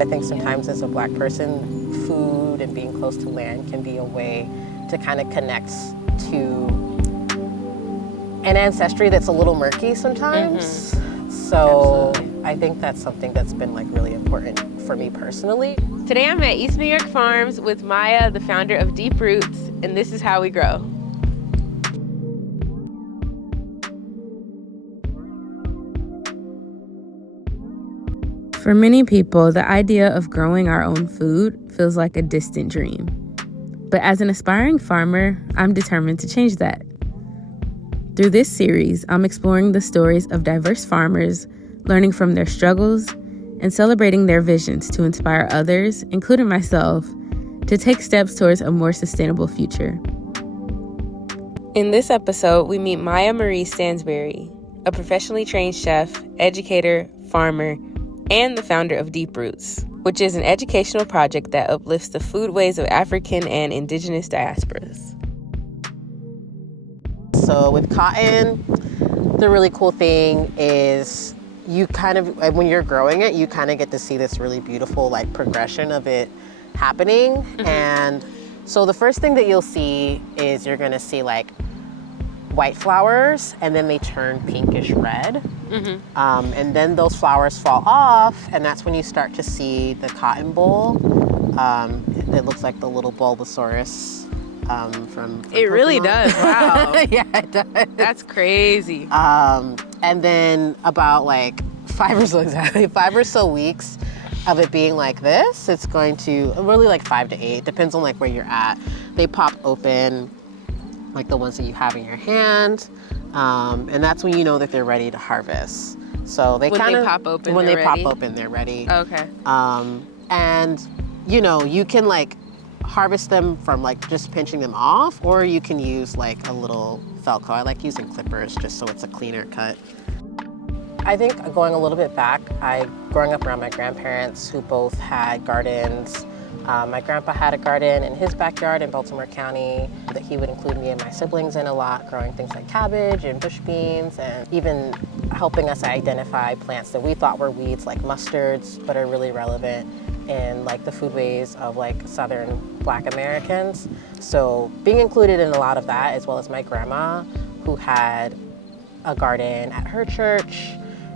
I think sometimes as a Black person, food and being close to land can be a way to kind of connect to an ancestry that's a little murky sometimes. So absolutely. I think that's something that's been like really important for me personally. Today I'm at East New York Farms with Maya, the founder of Deep Roots, and this is how we grow. For many people, the idea of growing our own food feels like a distant dream. But as an aspiring farmer, I'm determined to change that. Through this series, I'm exploring the stories of diverse farmers, learning from their struggles, and celebrating their visions to inspire others, including myself, to take steps towards a more sustainable future. In this episode, we meet Maya Stansberry, a professionally trained chef, educator, farmer, and the founder of Deep Roots, which is an educational project that uplifts the foodways of African and Indigenous diasporas. So with cotton, the really cool thing is you kind of, when you're growing it, you kind of get to see this really beautiful like progression of it happening. And so the first thing that you'll see is you're gonna see like white flowers, and then they turn pinkish red. And then those flowers fall off, and that's when you start to see the cotton boll. It looks like the little Bulbasaurus from It Pokemon. Really does, wow. Yeah, it does. That's crazy. And then about like 5 or so weeks of it being like this, it's going to, really like 5 to 8, depends on like where you're at. They pop open, like the ones that you have in your hand. And that's when you know that they're ready to harvest. So they kind of pop open, when they're they ready? pop open, they're ready. Okay. And you know, you can like harvest them from like just pinching them off, or you can use like a little Velcro. I like using clippers just so it's a cleaner cut. I think going a little bit back, growing up around my grandparents who both had gardens. My grandpa had a garden in his backyard in Baltimore County that he would include me and my siblings in a lot, growing things like cabbage and bush beans, and even helping us identify plants that we thought were weeds like mustards, but are really relevant in like the foodways of like Southern Black Americans. So being included in a lot of that, as well as my grandma who had a garden at her church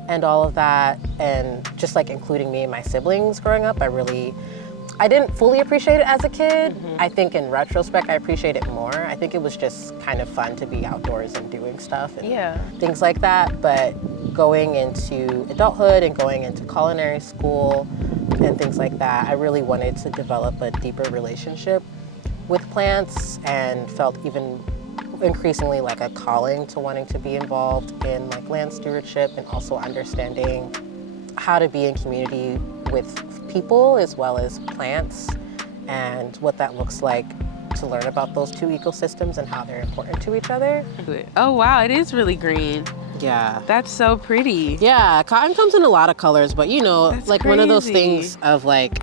and all of that, and just like including me and my siblings growing up, I didn't fully appreciate it as a kid. I think in retrospect, I appreciate it more. I think it was just kind of fun to be outdoors and doing stuff and things like that. But going into adulthood and going into culinary school and things like that, I really wanted to develop a deeper relationship with plants, and felt even increasingly like a calling to wanting to be involved in like land stewardship, and also understanding how to be in community with people as well as plants, and what that looks like to learn about those two ecosystems and how they're important to each other. Oh wow, it is really green. Yeah. That's so pretty. Yeah, cotton comes in a lot of colors, but you know, That's like crazy. One of those things of like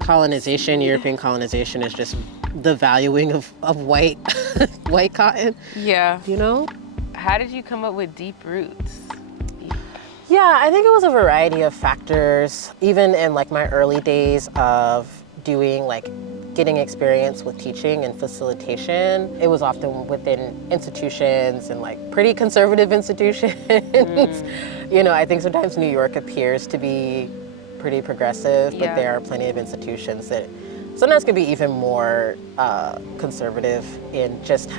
colonization, European colonization, is just the valuing of white white cotton. Yeah. You know? How did you come up with Deep Roots? Yeah, I think it was a variety of factors. Even in like my early days of getting experience with teaching and facilitation, it was often within institutions and like pretty conservative institutions. You know, I think sometimes New York appears to be pretty progressive, but there are plenty of institutions that sometimes can be even more conservative in just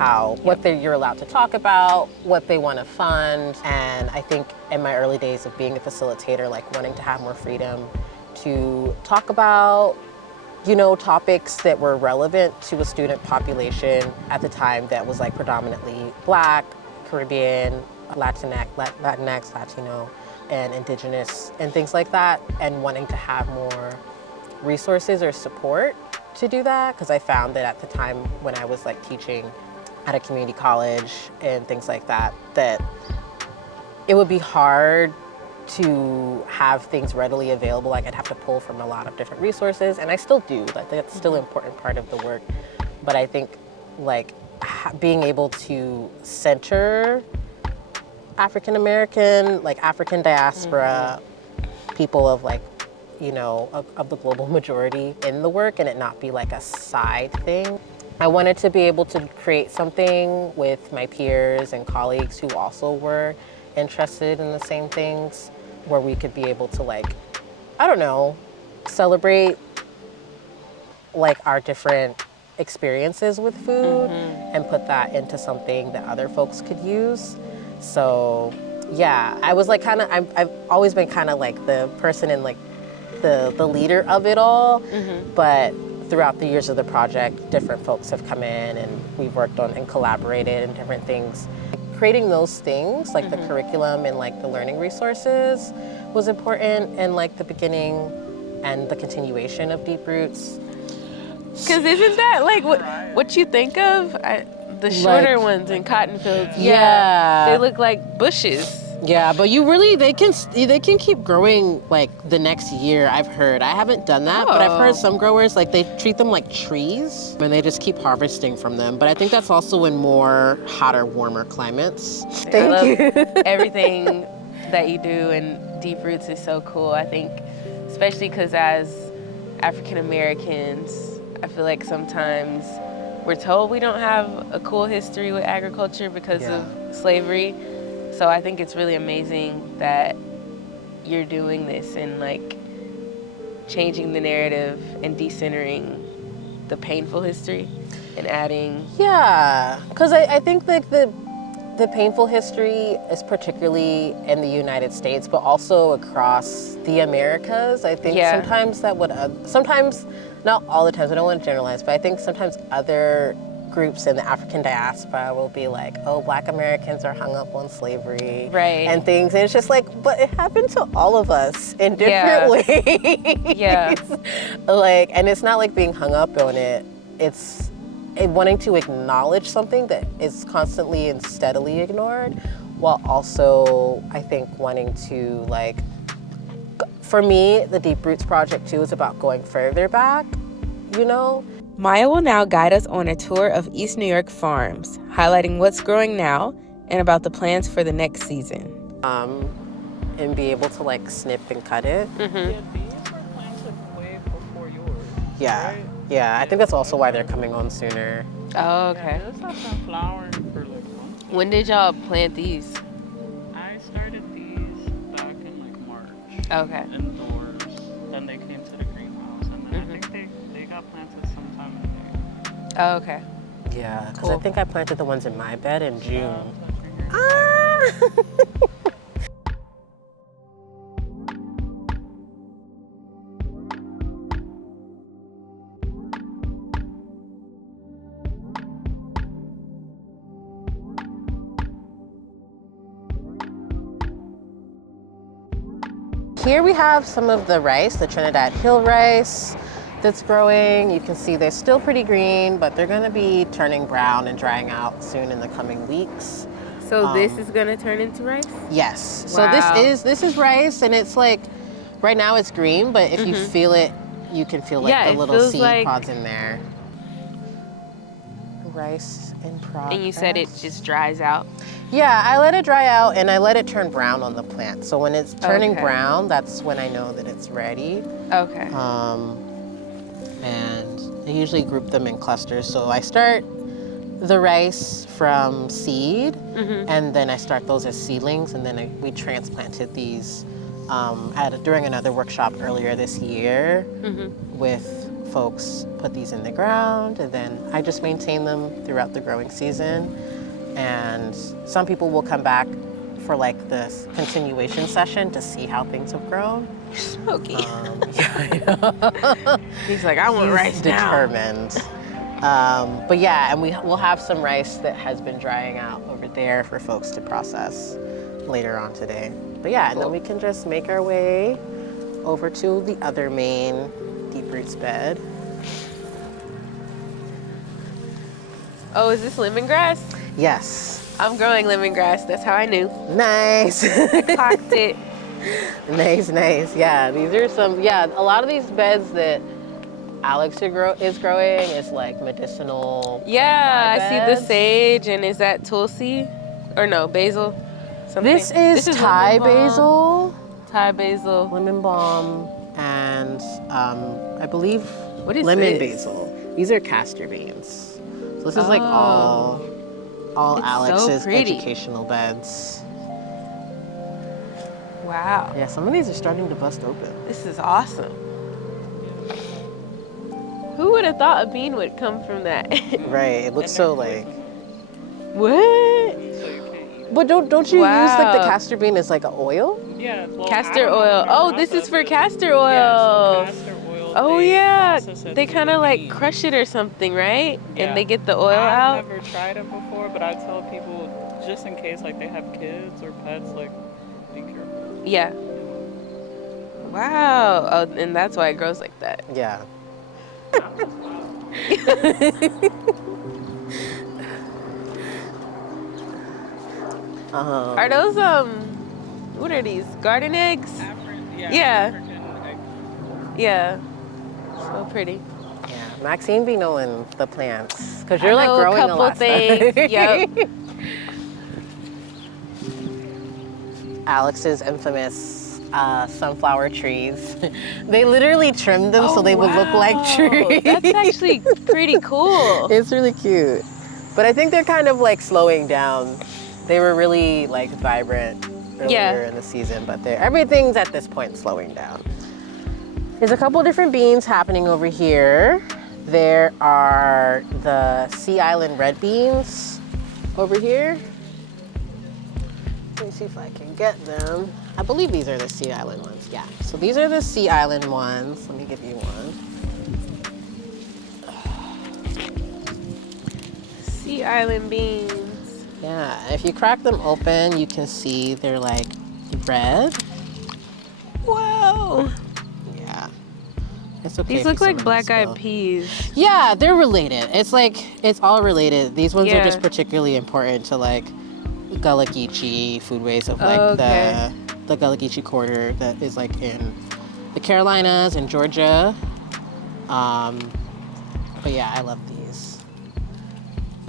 what you're allowed to talk about, what they want to fund. And I think in my early days of being a facilitator, like wanting to have more freedom to talk about, you know, topics that were relevant to a student population at the time that was like predominantly Black, Caribbean, Latinx, Latino, and Indigenous, and things like that, and wanting to have more resources or support to do that, because I found that at the time when I was like teaching at a community college and things like that, that it would be hard to have things readily available. Like I'd have to pull from a lot of different resources, and I still do. Like that's still an important part of the work. But I think like being able to center African American, like African diaspora people of like, you know, of the global majority in the work and it not be like a side thing. I wanted to be able to create something with my peers and colleagues who also were interested in the same things where we could be able to like, I don't know, celebrate like our different experiences with food and put that into something that other folks could use. So yeah, I was like kind of, I've always been kind of like the person in like the leader of it all, but throughout the years of the project, different folks have come in and we've worked on and collaborated and different things. Creating those things, like the curriculum and like the learning resources was important in like the beginning and the continuation of Deep Roots. Because isn't that like what you think of? The shorter Like, ones in cotton fields. Yeah. They look like bushes. Yeah, but you really, they can keep growing like the next year, I've heard. I haven't done that, but I've heard some growers, like they treat them like trees and they just keep harvesting from them. But I think that's also in more hotter, warmer climates. Thank you. Everything that you do in Deep Roots is so cool. I think, especially because as African Americans, I feel like sometimes we're told we don't have a cool history with agriculture because of slavery. So I think it's really amazing that you're doing this and like changing the narrative and decentering the painful history and adding. Yeah, because I think like the painful history is particularly in the United States, but also across the Americas. I think sometimes that would, sometimes, not all the times, I don't want to generalize, but I think sometimes other groups in the African diaspora will be like, oh, Black Americans are hung up on slavery and things. And it's just like, but it happened to all of us in different ways. Yeah. Like, and it's not like being hung up on it. It's wanting to acknowledge something that is constantly and steadily ignored, while also, I think, wanting to like, for me, the Deep Roots Project too is about going further back, you know? Maya will now guide us on a tour of East New York farms, highlighting what's growing now and about the plans for the next season. And be able to like snip and cut it. Yeah, these were planted way before yours. Yeah, right? yeah. I think that's also why they're coming on sooner. Oh, okay. Yeah, those have been flowering for like months. When did y'all plant these? I started these back in like March. Okay. Indoors. Then they came to the greenhouse, and then I think they got planted sometime in May. Oh, okay. Yeah, because I think I planted the ones in my bed in June. Here we have some of the rice, the Trinidad Hill rice that's growing. You can see they're still pretty green, but they're gonna be turning brown and drying out soon in the coming weeks. So this is gonna turn into rice? Yes. Wow. So this is rice, and it's like, right now it's green, but if you feel it, you can feel like the little seed pods in there. Rice in progress. And you said it just dries out? Yeah, I let it dry out and I let it turn brown on the plant. So when it's turning brown, that's when I know that it's ready. Okay. And I usually group them in clusters. So I start the rice from seed, and then I start those as seedlings, and then we transplanted these during another workshop earlier this year with folks put these in the ground, and then I just maintain them throughout the growing season. And some people will come back for like this continuation session to see how things have grown. Smoky. Yeah. He's like, I want rice now. Determined. But yeah, and we'll have some rice that has been drying out over there for folks to process later on today. But yeah, and then we can just make our way over to the other main Deep Roots bed. Oh, is this lemongrass? Yes. I'm growing lemongrass. That's how I knew. Nice. Clocked it. Nice. Yeah, these are some, a lot of these beds that Alex is growing is like medicinal. Yeah, I see the beds. sage, and is that tulsi? Or no, basil? something? This is Thai lemon balm. basil, Thai basil. lemon balm, and I believe What is lemon this? basil. These are castor beans. So this is like all It's Alex's so pretty. educational beds. Wow. Yeah, some of these are starting to bust open. This is awesome. Who would have thought a bean would come from that? Right, it looks so like. What? So you can't eat it. But don't you use like the Wow. castor bean as like an oil? Yeah, well, Castor I don't know oil. their Oh, this is process, for but- castor Yeah, oil. so castor oil. Oh they yeah, process it they through kind of the like bean. crush it or something, right? Yeah. And they get the oil I've out. never tried it before, but I tell people just in case like they have kids or pets, like be careful. Yeah. Wow. Oh, and that's why it grows like that. Yeah. Are those what are these? Garden eggs? Yeah. African egg. Yeah. So pretty. Yeah, Maxine be knowing the plants because you're I like know growing a couple lot of things. stuff. Yep. Alex's infamous sunflower trees. They literally trimmed them so they would look like trees. That's actually pretty cool. It's really cute, but I think they're kind of like slowing down. They were really like vibrant earlier in the season, but everything's at this point slowing down. There's a couple different beans happening over here. There are the Sea Island red beans over here. Let me see if I can get them. I believe these are the Sea Island ones. Yeah, so these are the Sea Island ones. Let me give you one. Sea Island beans. Yeah, if you crack them open, you can see they're like red. Whoa. Yeah. It's okay. These if look you like see them black-eyed spill. peas. Yeah, they're related. It's all related. These ones Yeah. are just particularly important to like Gullah Geechee foodways of like Okay. the Gullah Geechee quarter that is like in the Carolinas and Georgia. But yeah, I love these.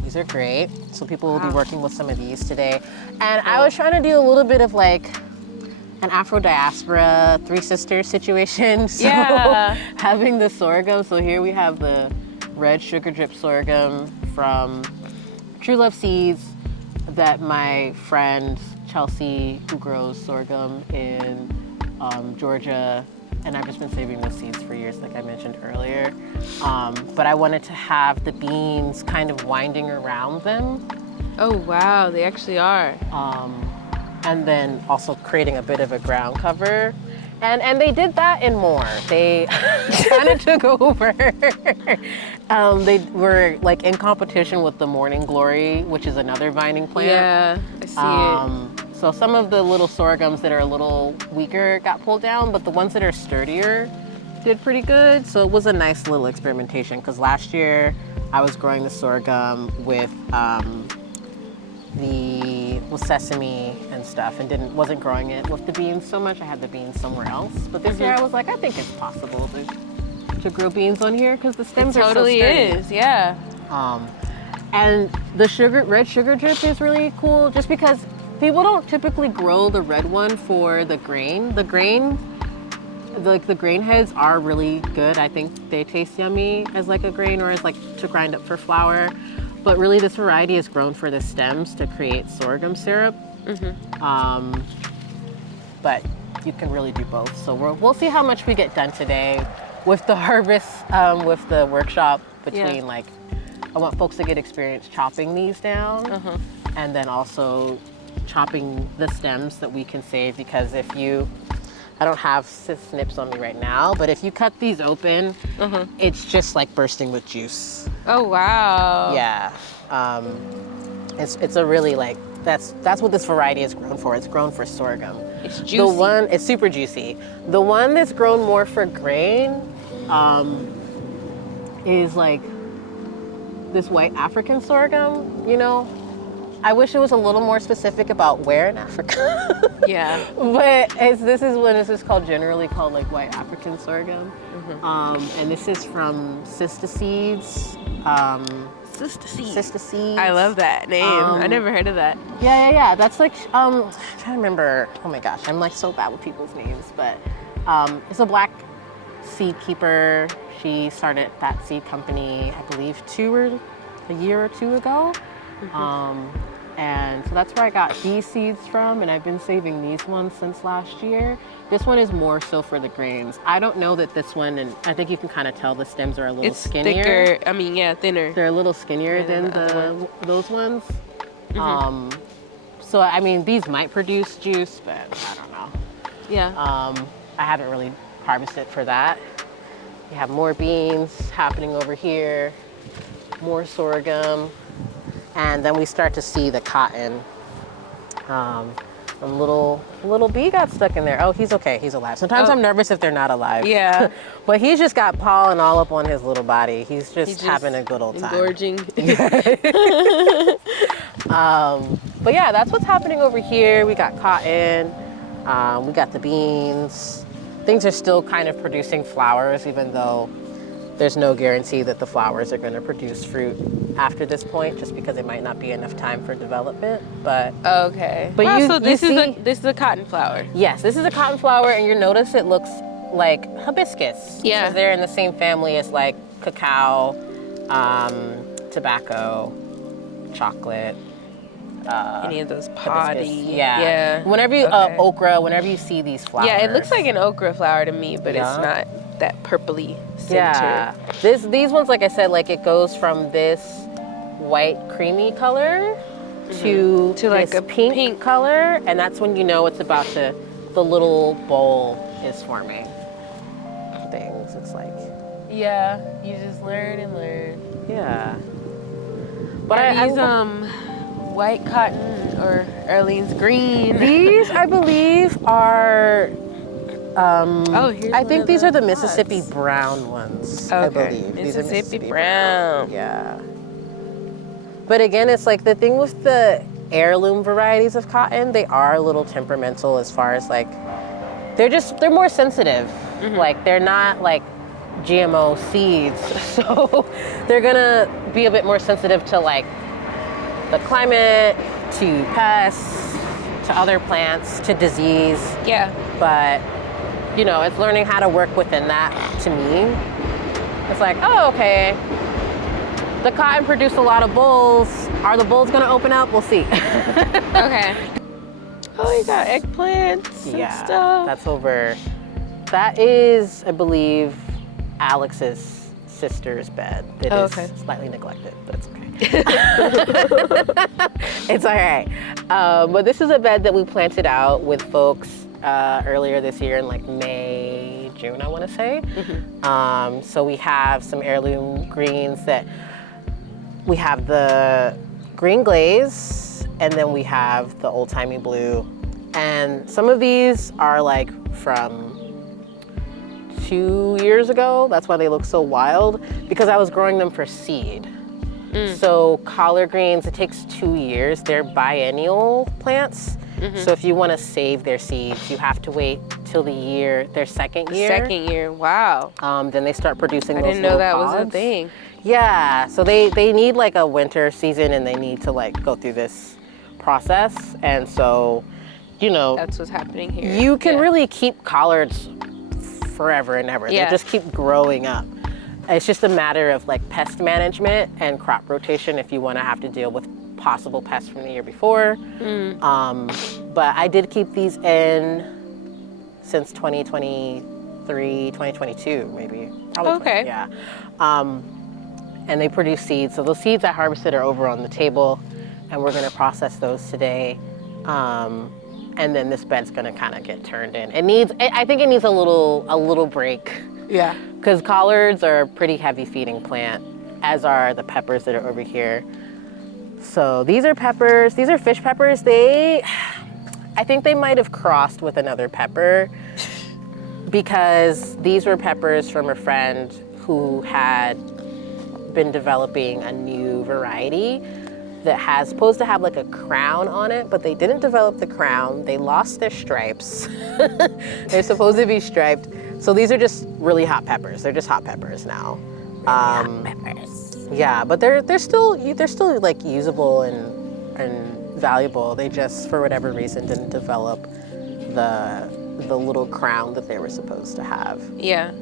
These are great. So people will be working with some of these today. And I was trying to do a little bit of like an Afro diaspora Three Sisters situation. So Yeah. having the sorghum. So here we have the red sugar drip sorghum from True Love Seeds that my friend Chelsea, who grows sorghum in Georgia, and I've just been saving those seeds for years, like I mentioned earlier. But I wanted to have the beans kind of winding around them. Oh wow, they actually are. And then also creating a bit of a ground cover. And they did that and more. They kind of took over. They were like in competition with the Morning Glory, which is another vining plant. Yeah, I see it. So some of the little sorghums that are a little weaker got pulled down, but the ones that are sturdier did pretty good. So it was a nice little experimentation because last year I was growing the sorghum with sesame and stuff and wasn't growing it with the beans so much. I had the beans somewhere else. But this year I was like, I think it's possible to grow beans on here because the stems are so sturdy. Totally is, yeah. And the red sugar drip is really cool just because people don't typically grow the red one for the grain. The grain heads are really good. I think they taste yummy as like a grain or as like to grind up for flour. But really this variety is grown for the stems to create sorghum syrup. But you can really do both. So we'll see how much we get done today with the harvest, with the workshop between like, I want folks to get experience chopping these down and then also chopping the stems that we can save because I don't have snips on me right now, but if you cut these open, it's just like bursting with juice. Oh wow. Yeah, it's a really like, that's what this variety is grown for. It's grown for sorghum. It's juicy. It's super juicy. The one that's grown more for grain is like this white African sorghum, you know? I wish it was a little more specific about where in Africa. Yeah. But this is generally called like white African sorghum. And this is from Sister Seeds. Sister Seeds. Sister Seeds. I love that name. I never heard of that. Yeah. That's like, I'm trying to remember. Oh my gosh, I'm like so bad with people's names, but it's a black seed keeper. She started that seed company, I believe, a year or two ago. And so that's where I got these seeds from, and I've been saving these ones since last year. This one is more so for the grains. I don't know that this one, and I think you can kind of tell the stems are a little skinnier. Thicker, thinner. They're a little skinnier than those ones. So, I mean, these might produce juice, but I don't know. Yeah. I haven't really harvested for that. We have more beans happening over here, more sorghum. And then we start to see the cotton. A little bee got stuck in there. Oh, he's okay, he's alive. Sometimes I'm nervous if they're not alive. Yeah. But he's just got pollen all up on his little body. He's just having a good old time. Engorging. But yeah, that's what's happening over here. We got cotton, we got the beans. Things are still kind of producing flowers, even though there's no guarantee that the flowers are going to produce fruit after this point, just because it might not be enough time for development. But okay. But so this is a cotton flower. Yes, this is a cotton flower, and you notice it looks like hibiscus. Yeah. Because they're in the same family as like cacao, tobacco, chocolate. Any of those potty. Yeah. Whenever you okra, whenever you see these flowers. Yeah, it looks like an okra flower to me, but it's not that purpley center. Yeah. These ones, like I said, like it goes from this white creamy color to like a pink color, and that's when you know it's about to, the little bowl is forming things. It's like, yeah, you just learn and learn. Yeah. But are these white cotton or Arlene's green? These, I believe, are I think these are the pods. Mississippi brown ones. Okay. I believe. These are Mississippi brown. Yeah. But again, it's like the thing with the heirloom varieties of cotton, they are a little temperamental as far as like, they're more sensitive. Like they're not like GMO seeds. So they're gonna be a bit more sensitive to like the climate, to pests, to other plants, to disease. Yeah. But, you know, it's learning how to work within that to me. It's like, oh, okay. The cotton produced a lot of bulls. Are the bulls gonna open up? We'll see. Okay. Oh, you got eggplants and stuff. That's over. That is, I believe, Alex's sister's bed. It is slightly neglected, but it's okay. It's all right. But this is a bed that we planted out with folks earlier this year in like May, June, I want to say. So we have some heirloom greens that we have the green glaze, and then we have the old-timey blue. And some of these are like from 2 years ago. That's why they look so wild, because I was growing them for seed. So collard greens, it takes 2 years. They're biennial plants. So if you want to save their seeds, you have to wait till their second year. Wow. Then they start producing those I didn't know that pods. was a thing. Yeah, so they need like a winter season, and they need to like go through this process. And so, you know, that's what's happening here. You can really keep collards forever and ever. They just keep growing up. It's just a matter of like pest management and crop rotation if you want to have to deal with possible pests from the year before. But I did keep these in since 2023, 2022 maybe. Probably yeah. And they produce seeds. So those seeds I harvested are over on the table, and we're gonna process those today. And then this bed's gonna kind of get turned in. I think it needs a little break. Yeah. Because collards are a pretty heavy feeding plant, as are the peppers that are over here. So these are peppers, these are fish peppers. I think they might have crossed with another pepper, because these were peppers from a friend who had been developing a new variety that has supposed to have like a crown on it, but they didn't develop the crown. They lost their stripes. They're supposed to be striped. So these are just really hot peppers. They're just hot peppers now. Hot peppers. Yeah, but they're still like usable and valuable. They just, for whatever reason, didn't develop the little crown that they were supposed to have. Yeah.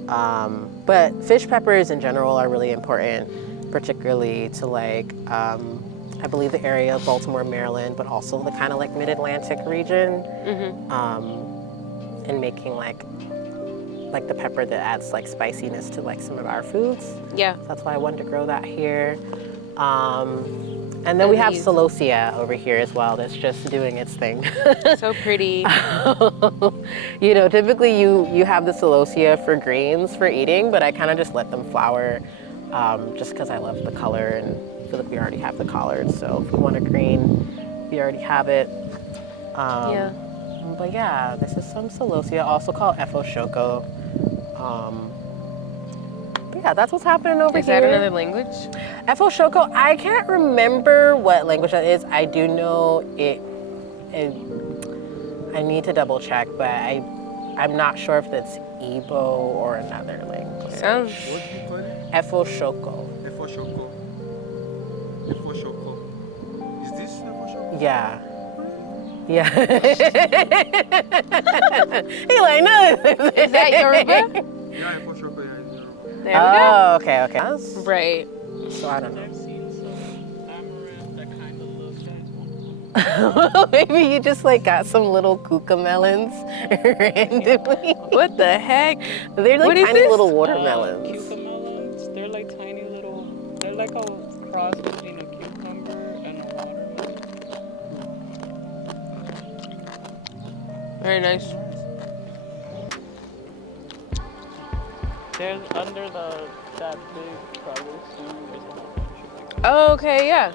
But fish peppers in general are really important, particularly to like I believe the area of Baltimore, Maryland, but also the kind of like mid-Atlantic region, in making like the pepper that adds like spiciness to like some of our foods. Yeah. So that's why I wanted to grow that here. And then we have celosia over here as well that's just doing its thing. So pretty. You know, typically you have the celosia for greens for eating, but I kind of just let them flower just because I love the color and feel like we already have the collards. So if we want a green, we already have it. Yeah. But yeah, this is some celosia, also called efo. But yeah, that's what's happening over here. Is that another language? Efo, I can't remember what language that is. I do know it I need to double check, but I'm not sure if it's Igbo or another language. Sounds... What do you call it? Efo. Efo. Is this Efo? Yeah. Yeah. He like, no. Is that Yoruba? Yeah, Efo. There we go. Oh, okay. Right. So I don't know. I've seen some amaranth that kind of looks like Maybe you just like got some little cucamelons randomly. What the heck? They're like What is tiny this? little watermelons. cucamelons. They're like tiny little. They're like a cross between a cucumber and a watermelon. Very nice. There's under that big crevice. There's a whole bunch of like. Oh, okay, yeah.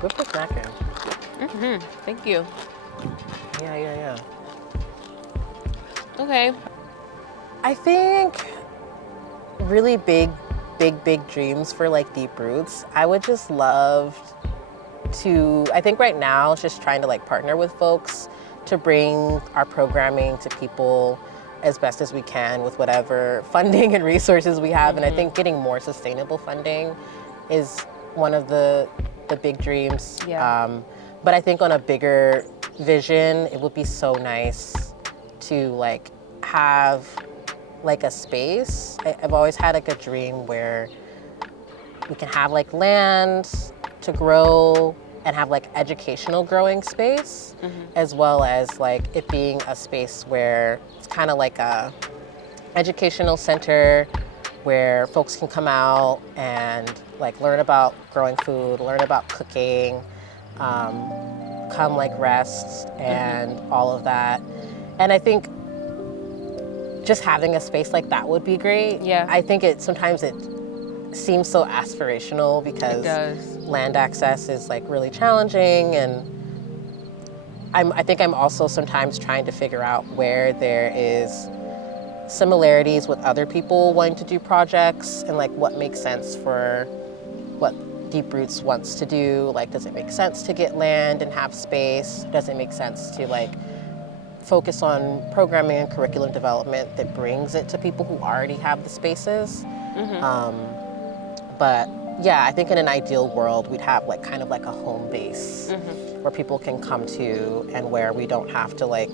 Good for snacking. Thank you. Yeah. Okay. I think really big dreams for like deep roots. I would just love to, I think right now it's just trying to like partner with folks to bring our programming to people as best as we can with whatever funding and resources we have. And I think getting more sustainable funding is one of the big dreams. Yeah. But I think on a bigger vision, it would be so nice to like have like a space. I've always had like a dream where we can have like land to grow and have like educational growing space, as well as like it being a space where it's kind of like a educational center where folks can come out and like learn about growing food, learn about cooking, come like rest and all of that. And I think just having a space like that would be great. Yeah. I think sometimes it seems so aspirational because It does. land access is like really challenging, and I think I'm also sometimes trying to figure out where there is similarities with other people wanting to do projects and like what makes sense for what Deep Roots wants to do. Like, does it make sense to get land and have space? Does it make sense to like focus on programming and curriculum development that brings it to people who already have the spaces? But yeah, I think in an ideal world, we'd have like kind of like a home base where people can come to, and where we don't have to like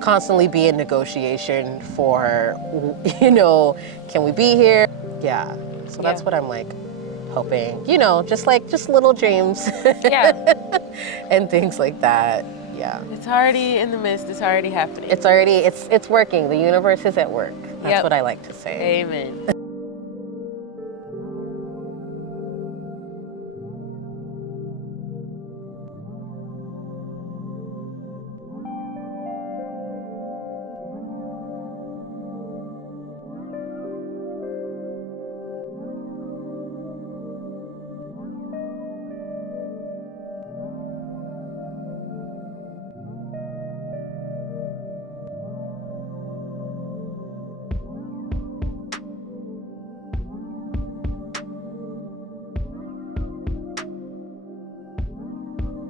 constantly be in negotiation for, you know, can we be here? Yeah, so that's what I'm like hoping, you know, just little dreams. Yeah. And things like that, yeah. It's already in the midst. It's already happening. It's working. The universe is at work. That's what I like to say. Amen.